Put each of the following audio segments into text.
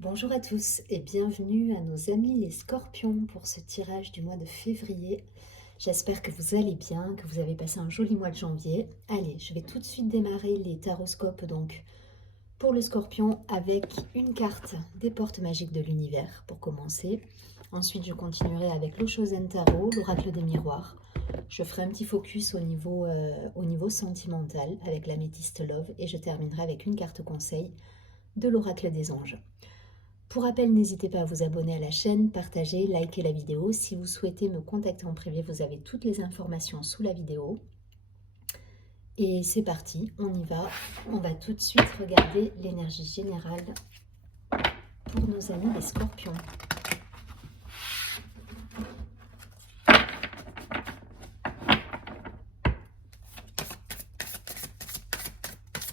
Bonjour à tous et bienvenue à nos amis les scorpions pour ce tirage du mois de février. J'espère que vous allez bien, que vous avez passé un joli mois de janvier. Allez, je vais tout de suite démarrer les taroscopes donc pour le scorpion avec une carte des portes magiques de l'univers pour commencer. Ensuite, je continuerai avec le Chosen Tarot, l'oracle des miroirs. Je ferai un petit focus au niveau sentimental avec l'améthyste Love et je terminerai avec une carte conseil de l'oracle des anges. Pour rappel, n'hésitez pas à vous abonner à la chaîne, partager, liker la vidéo. Si vous souhaitez me contacter en privé, vous avez toutes les informations sous la vidéo. Et c'est parti, on y va. On va tout de suite regarder l'énergie générale pour nos amis les scorpions.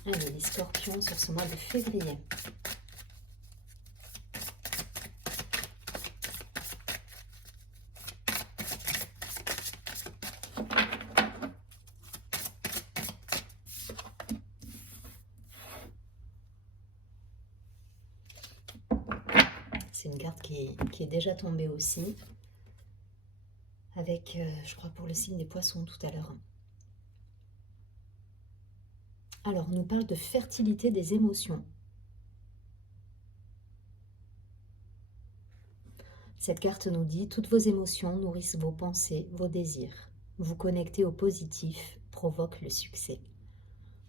Allez, les scorpions sur ce mois de février. C'est une carte qui est déjà tombée aussi, avec, je crois, pour le signe des poissons tout à l'heure. Alors, on nous parle de fertilité des émotions. Cette carte nous dit « Toutes vos émotions nourrissent vos pensées, vos désirs. Vous connecter au positif provoque le succès. »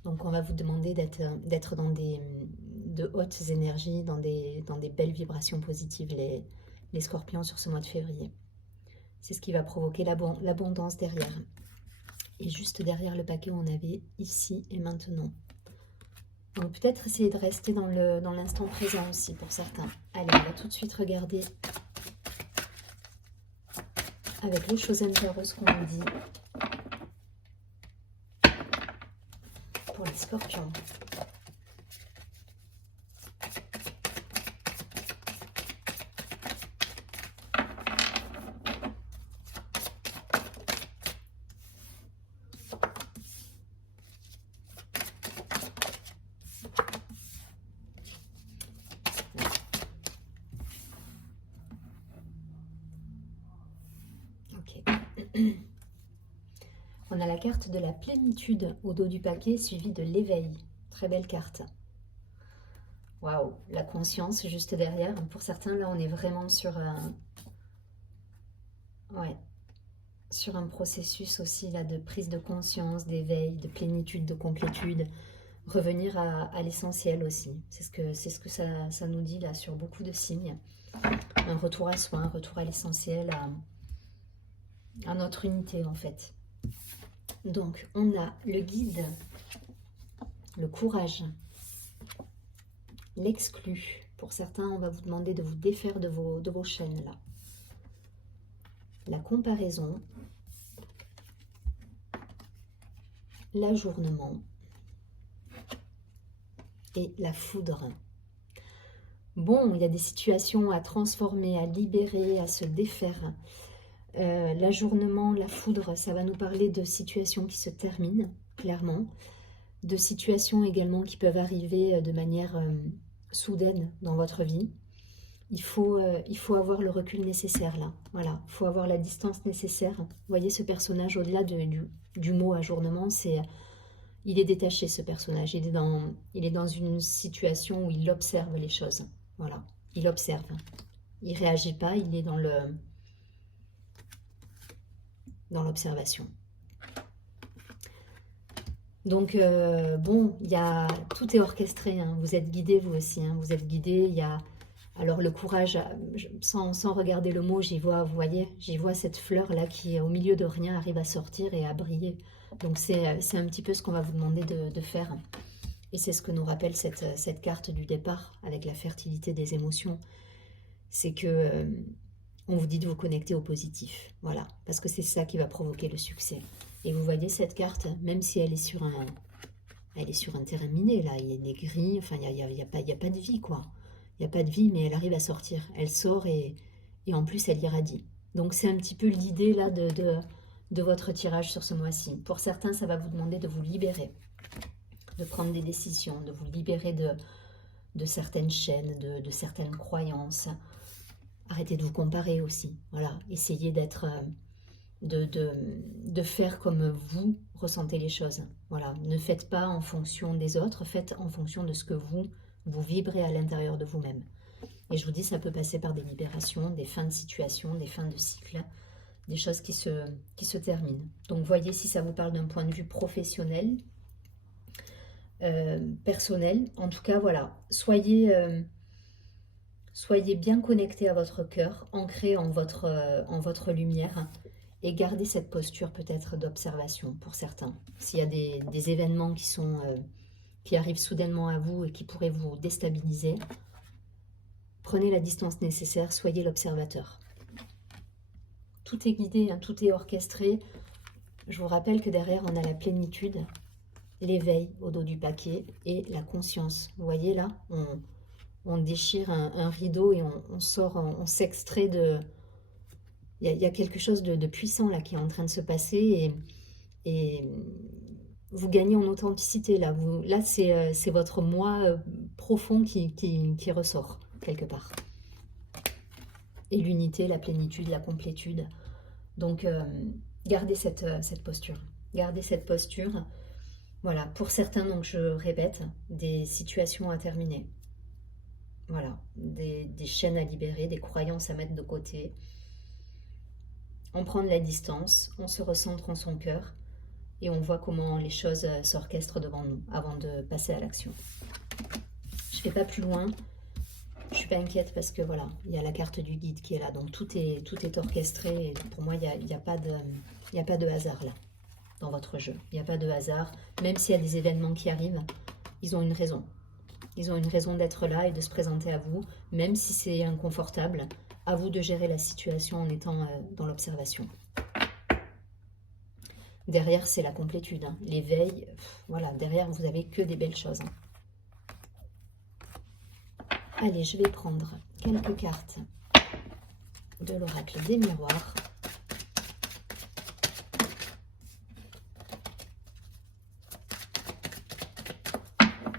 Donc on va vous demander d'être dans de hautes énergies, dans des belles vibrations positives, les scorpions sur ce mois de février. C'est ce qui va provoquer l'abondance derrière. Et juste derrière le paquet, on avait ici et maintenant. Donc peut-être essayer de rester dans l'instant présent aussi pour certains. Allez, on va tout de suite regarder avec le Chosen Tarot ce qu'on nous dit pour les scorpions. On a la carte de la plénitude au dos du paquet, suivie de l'éveil. Très belle carte. Waouh, la conscience juste derrière. Pour certains, là, on est vraiment sur sur un processus aussi là, de prise de conscience, d'éveil, de plénitude, de complétude. Revenir à l'essentiel aussi. C'est ce que ça nous dit là sur beaucoup de signes. Un retour à soi, un retour à l'essentiel, à notre unité en fait. Donc, on a le guide, le courage, l'exclu. Pour certains, on va vous demander de vous défaire de vos chaînes là. La comparaison, l'ajournement et la foudre. Bon, il y a des situations à transformer, à libérer, à se défaire. L'ajournement, la foudre, ça va nous parler de situations qui se terminent, clairement. De situations également qui peuvent arriver de manière soudaine dans votre vie. Il faut avoir le recul nécessaire là. Voilà, il faut avoir la distance nécessaire. Vous voyez ce personnage, au-delà du mot ajournement, il est détaché ce personnage. Il est dans une situation où il observe les choses. Voilà, il observe. Il ne réagit pas, il est dans l'observation. Donc, bon, tout est orchestré, hein. Vous êtes guidés, vous aussi, hein. Vous êtes guidés, alors le courage, sans regarder le mot, j'y vois, vous voyez, j'y vois cette fleur-là qui, au milieu de rien, arrive à sortir et à briller. Donc, c'est un petit peu ce qu'on va vous demander de faire. Et c'est ce que nous rappelle cette carte du départ, avec la fertilité des émotions. C'est que on vous dit de vous connecter au positif. Voilà, parce que c'est ça qui va provoquer le succès. Et vous voyez cette carte, même si elle est sur un terrain miné, là, il est gris, enfin, il y a pas de vie, quoi. Il n'y a pas de vie, mais elle arrive à sortir. Elle sort et en plus, elle irradie. Donc, c'est un petit peu l'idée, là, de votre tirage sur ce mois-ci. Pour certains, ça va vous demander de vous libérer, de prendre des décisions, de vous libérer de certaines chaînes, de certaines croyances. Arrêtez de vous comparer aussi. Voilà, essayez d'être, de faire comme vous ressentez les choses. Voilà, ne faites pas en fonction des autres, faites en fonction de ce que vous vibrez à l'intérieur de vous-même. Et je vous dis, ça peut passer par des libérations, des fins de situation, des fins de cycle, des choses qui se terminent. Donc voyez si ça vous parle d'un point de vue professionnel, personnel. En tout cas, voilà, soyez bien connectés à votre cœur, ancrés en votre lumière, et gardez cette posture peut-être d'observation pour certains. S'il y a des événements qui arrivent soudainement à vous et qui pourraient vous déstabiliser, prenez la distance nécessaire, soyez l'observateur. Tout est guidé, hein, tout est orchestré. Je vous rappelle que derrière, on a la plénitude, l'éveil au dos du paquet et la conscience. Vous voyez là, on déchire un rideau et on sort, on s'extrait de... Il y a quelque chose de puissant là qui est en train de se passer et vous gagnez en authenticité là. Là, c'est votre moi profond qui ressort quelque part. Et l'unité, la plénitude, la complétude. Donc, gardez cette posture. Gardez cette posture. Voilà, pour certains, donc je répète, des situations à terminer. Voilà, des chaînes à libérer, des croyances à mettre de côté. On prend de la distance, on se recentre en son cœur et on voit comment les choses s'orchestrent devant nous avant de passer à l'action. Je ne vais pas plus loin. Je ne suis pas inquiète parce que voilà, il y a la carte du guide qui est là. Donc tout est orchestré. Et pour moi, il n'y a pas de hasard là, dans votre jeu. Il n'y a pas de hasard. Même s'il y a des événements qui arrivent, ils ont une raison. Ils ont une raison d'être là et de se présenter à vous, même si c'est inconfortable. À vous de gérer la situation en étant dans l'observation. Derrière, c'est la complétude. Hein. L'éveil, voilà, derrière, vous n'avez que des belles choses. Hein. Allez, je vais prendre quelques cartes de l'oracle des miroirs.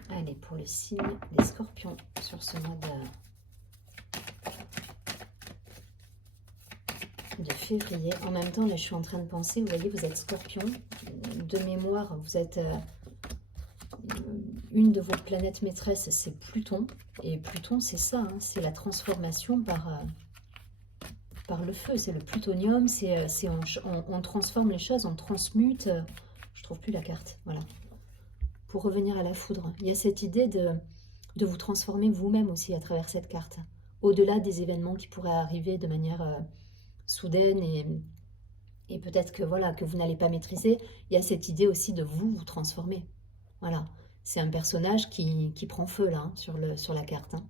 Allez, pour le signe des scorpions sur ce mois de février. En même temps, là, je suis en train de penser, vous voyez, vous êtes scorpion. De mémoire, vous êtes... une de vos planètes maîtresses, c'est Pluton. Et Pluton, c'est ça, hein, c'est la transformation par le feu. C'est le plutonium, on transforme les choses, on transmute. Je trouve plus la carte, voilà. Pour revenir à la foudre, il y a cette idée de vous transformer vous-même aussi à travers cette carte. Au-delà des événements qui pourraient arriver de manière soudaine et peut-être que, voilà, que vous n'allez pas maîtriser, il y a cette idée aussi de vous transformer. Voilà. C'est un personnage qui prend feu là, hein, sur la carte. Hein.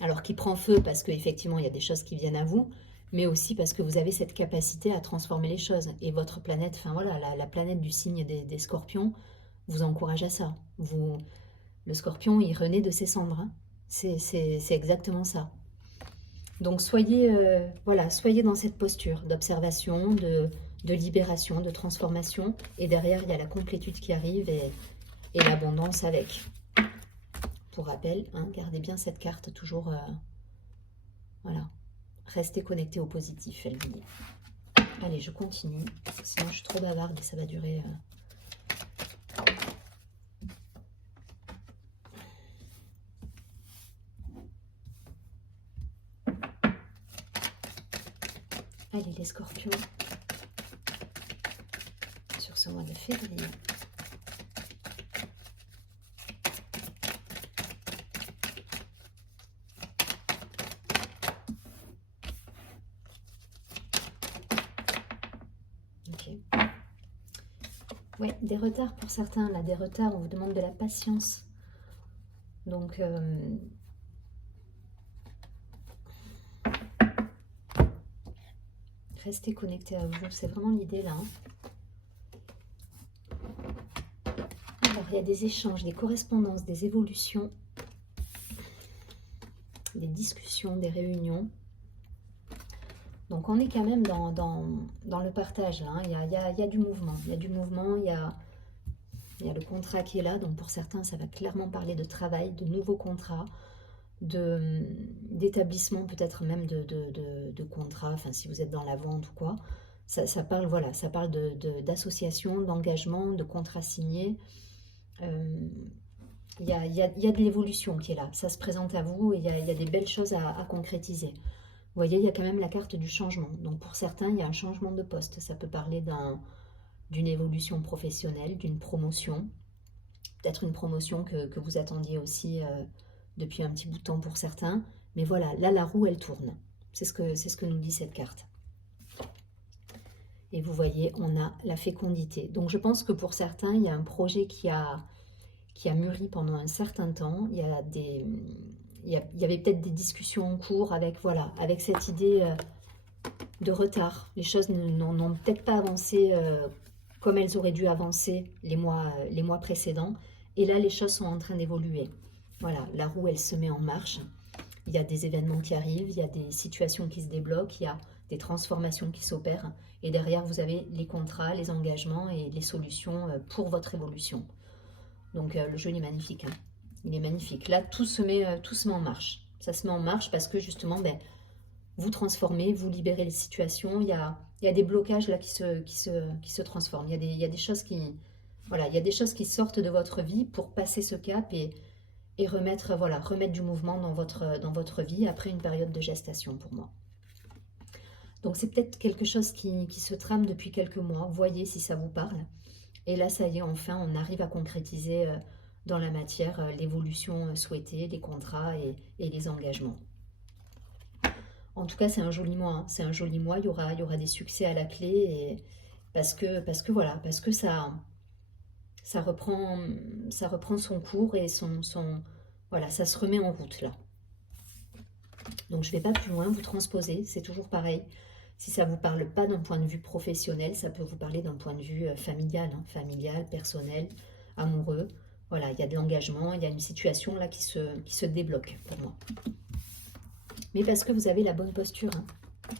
Alors qui prend feu parce qu'effectivement il y a des choses qui viennent à vous, mais aussi parce que vous avez cette capacité à transformer les choses. Et votre planète, enfin voilà, la planète du signe des scorpions vous encourage à ça. Le scorpion, il renaît de ses cendres. Hein. C'est exactement ça. Donc soyez, voilà, soyez dans cette posture d'observation, de libération, de transformation. Et derrière, il y a la complétude qui arrive et l'abondance avec. Pour rappel, hein, gardez bien cette carte toujours, voilà, restez connecté au positif, elle dit. Allez, je continue, sinon je suis trop bavarde et ça va durer. Allez, les scorpions, sur ce mois de février. Ouais, des retards pour certains, là, des retards, on vous demande de la patience. Donc, restez connectés à vous, c'est vraiment l'idée là. Hein. Alors, il y a des échanges, des correspondances, des évolutions, des discussions, des réunions. Donc, on est quand même dans le partage là. Hein. Il y a du mouvement, il y a du mouvement, il y a Il y a le contrat qui est là, donc pour certains, ça va clairement parler de travail, de nouveaux contrats, d'établissement peut-être même de contrats, enfin si vous êtes dans la vente ou quoi. Ça parle, voilà, ça parle d'association, d'engagement, de contrats signés. Il y a de l'évolution qui est là, ça se présente à vous et il y a des belles choses à concrétiser. Vous voyez, il y a quand même la carte du changement. Donc pour certains, il y a un changement de poste. Ça peut parler d'une évolution professionnelle, d'une promotion. Peut-être une promotion que vous attendiez aussi depuis un petit bout de temps pour certains. Mais voilà, là, la roue, elle tourne. C'est ce que nous dit cette carte. Et vous voyez, on a la fécondité. Donc je pense que pour certains, il y a un projet qui a mûri pendant un certain temps. Il y avait peut-être des discussions en cours avec, voilà, avec cette idée de retard. Les choses n'ont peut-être pas avancé comme elles auraient dû avancer les mois précédents. Et là, les choses sont en train d'évoluer. Voilà, la roue, elle se met en marche. Il y a des événements qui arrivent, il y a des situations qui se débloquent, il y a des transformations qui s'opèrent. Et derrière, vous avez les contrats, les engagements et les solutions pour votre évolution. Donc le jeu, il est magnifique. Hein. Il est magnifique. Là, tout se met en marche. Ça se met en marche parce que justement, vous transformez, vous libérez les situations. Il y a des blocages là qui se transforment. Il y a des choses qui... Voilà, il y a des choses qui sortent de votre vie pour passer ce cap et remettre du mouvement dans votre vie après une période de gestation pour moi. Donc c'est peut-être quelque chose qui se trame depuis quelques mois. Voyez si ça vous parle. Et là, ça y est, enfin, on arrive à concrétiser dans la matière l'évolution souhaitée, les contrats et les engagements. En tout cas, c'est un joli mois. Hein. C'est un joli mois. Il y aura des succès à la clé et parce que voilà, parce que ça reprend son cours et voilà, ça se remet en route là. Donc je ne vais pas plus loin, vous transposez, c'est toujours pareil. Si ça ne vous parle pas d'un point de vue professionnel, ça peut vous parler d'un point de vue familial, hein, familial, personnel, amoureux. Voilà, il y a de l'engagement, il y a une situation là qui se débloque pour moi. Mais parce que vous avez la bonne posture. Hein.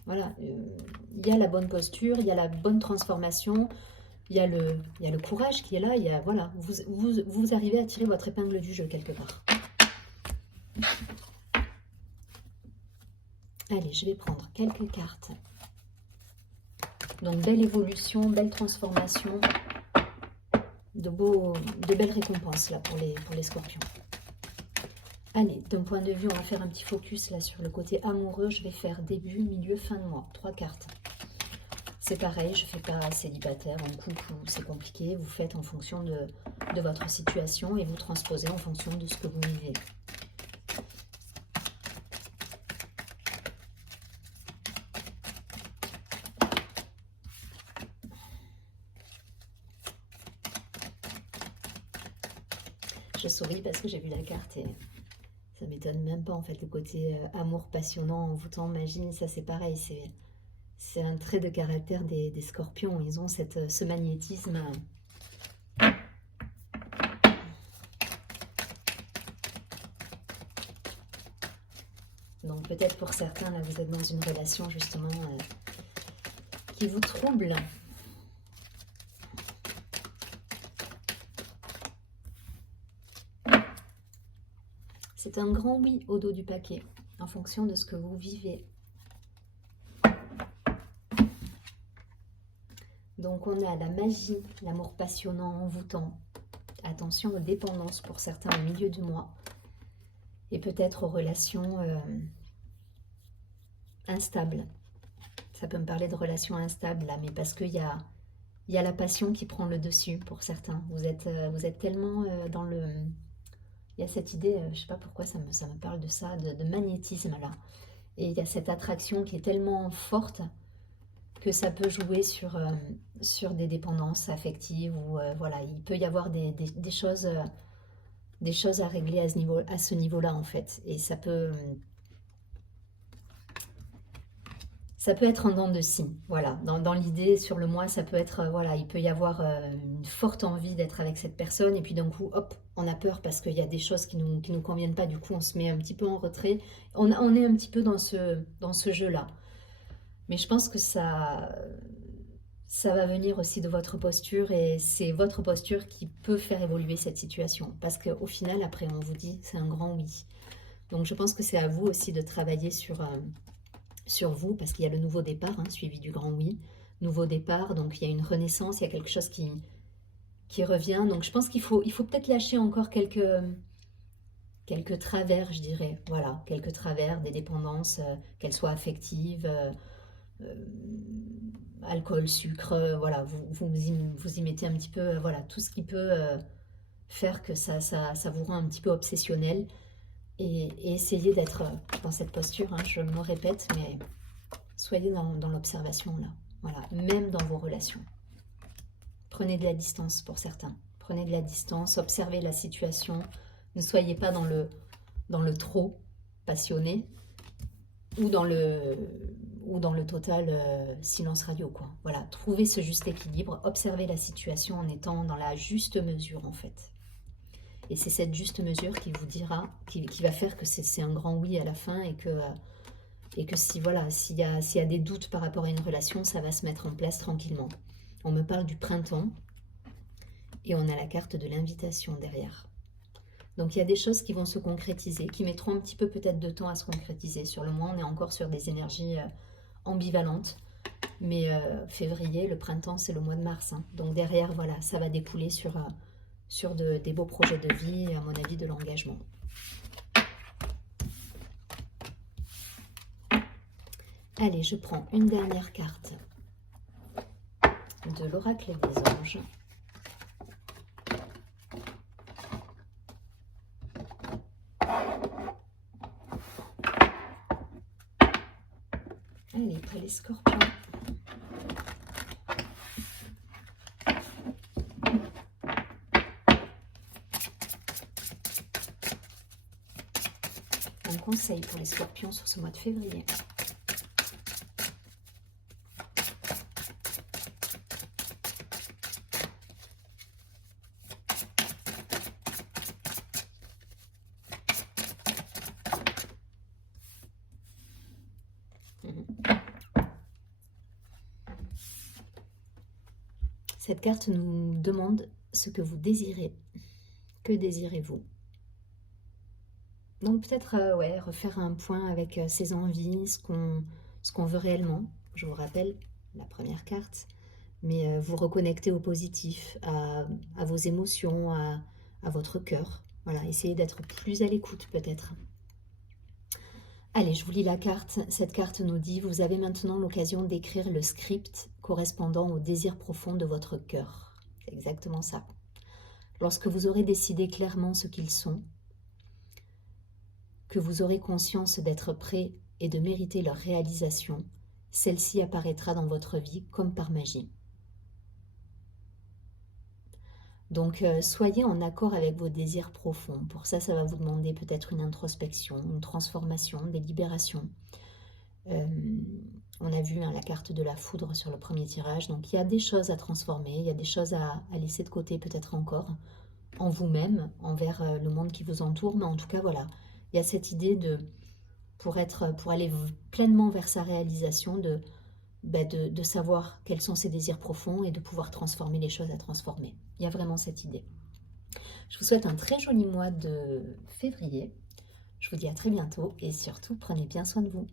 Voilà, il y a la bonne posture, il y a la bonne transformation, il y a le courage qui est là, voilà, vous arrivez à tirer votre épingle du jeu quelque part. Allez, je vais prendre quelques cartes. Donc, belle évolution, belle transformation, de belles récompenses là pour les scorpions. Allez, d'un point de vue, on va faire un petit focus là sur le côté amoureux. Je vais faire début, milieu, fin de mois. 3 cartes. C'est pareil, je ne fais pas célibataire, en couple, c'est compliqué. Vous faites en fonction de votre situation et vous transposez en fonction de ce que vous vivez. Je souris parce que j'ai vu la carte et ça m'étonne même pas en fait. Le côté amour passionnant, envoûtant, magie, ça c'est pareil. C'est un trait de caractère des scorpions. Ils ont ce magnétisme. Donc peut-être pour certains, là vous êtes dans une relation justement qui vous trouble. C'est un grand oui au dos du paquet, en fonction de ce que vous vivez. Donc on a la magie, l'amour passionnant, envoûtant. Attention aux dépendances pour certains au milieu du mois. Et peut-être aux relations instables. Ça peut me parler de relations instables là, mais parce qu'il y a la passion qui prend le dessus pour certains. Vous êtes tellement dans le... Il y a cette idée, je ne sais pas pourquoi ça me parle de ça, de magnétisme là. Et il y a cette attraction qui est tellement forte que ça peut jouer sur des dépendances affectives ou voilà, il peut y avoir des choses à régler à ce niveau-là en fait. Et ça peut être en dents de scie, voilà. Dans l'idée, sur le mois, ça peut être, voilà, il peut y avoir une forte envie d'être avec cette personne, et puis d'un coup, hop, on a peur parce qu'il y a des choses qui nous conviennent pas, du coup, on se met un petit peu en retrait. On est un petit peu dans ce jeu-là. Mais je pense que ça ça va venir aussi de votre posture et c'est votre posture qui peut faire évoluer cette situation. Parce qu'au final, après, on vous dit, c'est un grand oui. Donc je pense que c'est à vous aussi de travailler sur vous, parce qu'il y a le nouveau départ, hein, suivi du grand oui. Nouveau départ, donc il y a une renaissance, il y a quelque chose qui revient. Donc je pense qu'il faut peut-être lâcher encore quelques travers, je dirais. Voilà, quelques travers, des dépendances, qu'elles soient affectives, euh, alcool, sucre, voilà, vous y mettez un petit peu, voilà, tout ce qui peut faire que ça vous rend un petit peu obsessionnel. Et essayez d'être dans cette posture, hein, je me répète, mais soyez dans l'observation là, voilà, même dans vos relations. Prenez de la distance pour certains, prenez de la distance, observez la situation, ne soyez pas dans le trop passionné ou dans le total silence radio, quoi. Voilà, trouvez ce juste équilibre, observez la situation en étant dans la juste mesure en fait. Et c'est cette juste mesure qui vous dira, qui va faire que c'est un grand oui à la fin et que si voilà, s'il y a des doutes par rapport à une relation, ça va se mettre en place tranquillement. On me parle du printemps et on a la carte de l'invitation derrière. Donc il y a des choses qui vont se concrétiser, qui mettront un petit peu peut-être de temps à se concrétiser. Sur le mois, on est encore sur des énergies ambivalentes. Mais février, le printemps, c'est le mois de mars, hein. Donc derrière, voilà, ça va découler sur des beaux projets de vie et à mon avis de l'engagement. Allez, je prends une dernière carte de l'oracle des anges. Allez, près les scorpions. Un conseil pour les scorpions sur ce mois de février. Cette carte nous demande ce que vous désirez. Que désirez-vous? Donc peut-être refaire un point avec ses envies, ce qu'on veut réellement. Je vous rappelle la première carte, mais vous reconnecter au positif, à vos émotions, à votre cœur. Voilà, essayez d'être plus à l'écoute peut-être. Allez, je vous lis la carte. Cette carte nous dit: vous avez maintenant l'occasion d'écrire le script correspondant au désir profond de votre cœur. C'est exactement ça. Lorsque vous aurez décidé clairement ce qu'ils sont, que vous aurez conscience d'être prêt et de mériter leur réalisation, celle-ci apparaîtra dans votre vie comme par magie. Donc, soyez en accord avec vos désirs profonds. Pour ça, ça va vous demander peut-être une introspection, une transformation, des libérations. On a vu la carte de la foudre sur le premier tirage. Donc, il y a des choses à transformer, il y a des choses à laisser de côté peut-être encore, en vous-même, envers le monde qui vous entoure. Mais en tout cas, voilà, il y a cette idée pour aller pleinement vers sa réalisation, de savoir quels sont ses désirs profonds et de pouvoir transformer les choses à transformer. Il y a vraiment cette idée. Je vous souhaite un très joli mois de février. Je vous dis à très bientôt et surtout, prenez bien soin de vous.